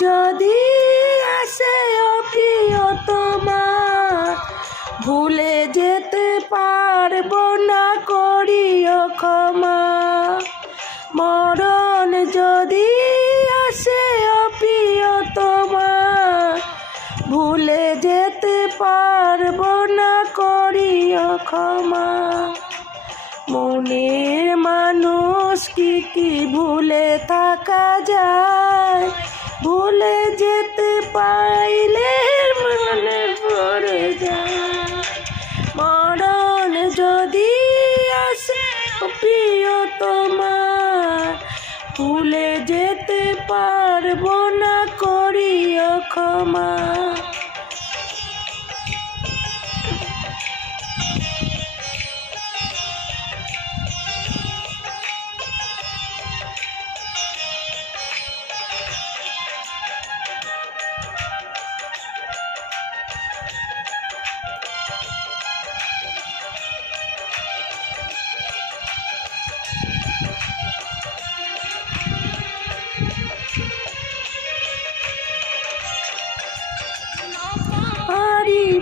যদি আসে অপ্রিয়তমা, ভুলে যেতে পারব না, করিও ক্ষমা। মরণ যদি আসে অপ্রিয়তমা, ভুলে যেতে পারব না, করিও ক্ষমা। মনের মানুষ কি কি ভুলে থাকা যায় ভুলে যেতে পাইলে মনে পড়ে যায়। মরণ যদি আসে প্রিয় তোমার, ভুলে যেতে পারব না, করিও ক্ষমা।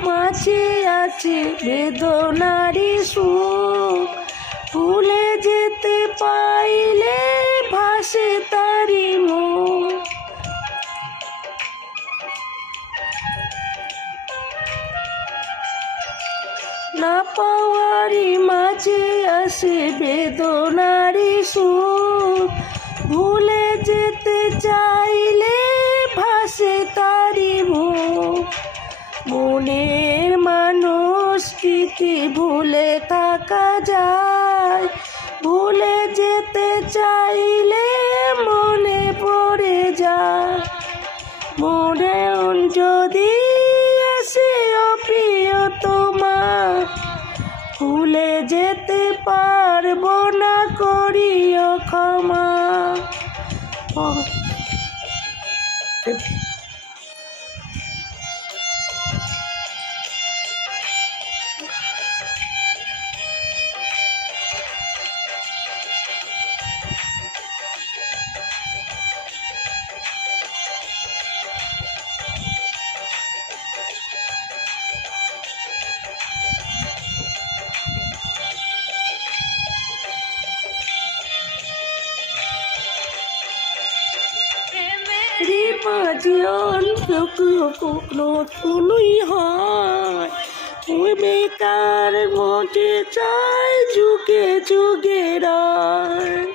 মাঝে আছে বেদনারি সুখ। ভুলে যেতে পাইলে ভাসে তারি না পাওয়ারি মাঝে আসে বেদনারি সুখ। ভুলে যেতে চাইলে ভাসে তারি মুখ। মানুষ কি ভুলে থাকা যায়? ভুলে যেতে চাইলে মনে পড়ে যায়। মনে যদি আসে অপ্রিয় তোমার, ভুলে যেতে পারব না, করিও ক্ষমা। ও, রিমাজিয়ন শুকনো শুনুই হয়। ওই বেকার মোটে চায় যুগে যুগে রায়।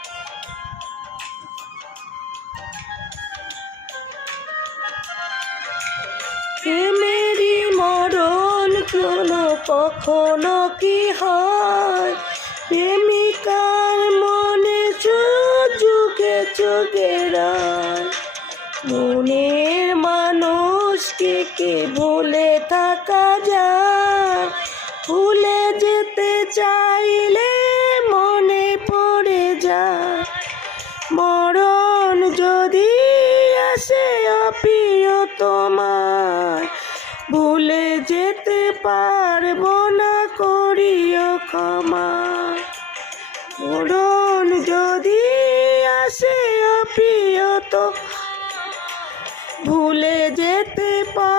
প্রেমেরই মরণ কোনো কখনো কি হয়? প্রেমিকার মনে যু- যুগে কে ভুলে থাকা যায়। ভুলে যেতে চাইলে মনে পড়ে যায়। মরণ যদি আসে অপ্রিয় তোমার ভুলে যেতে পারব না, করিও ক্ষমা। মরণ যদি আসে অপ্রিয় তো ভুলে যেতে পারব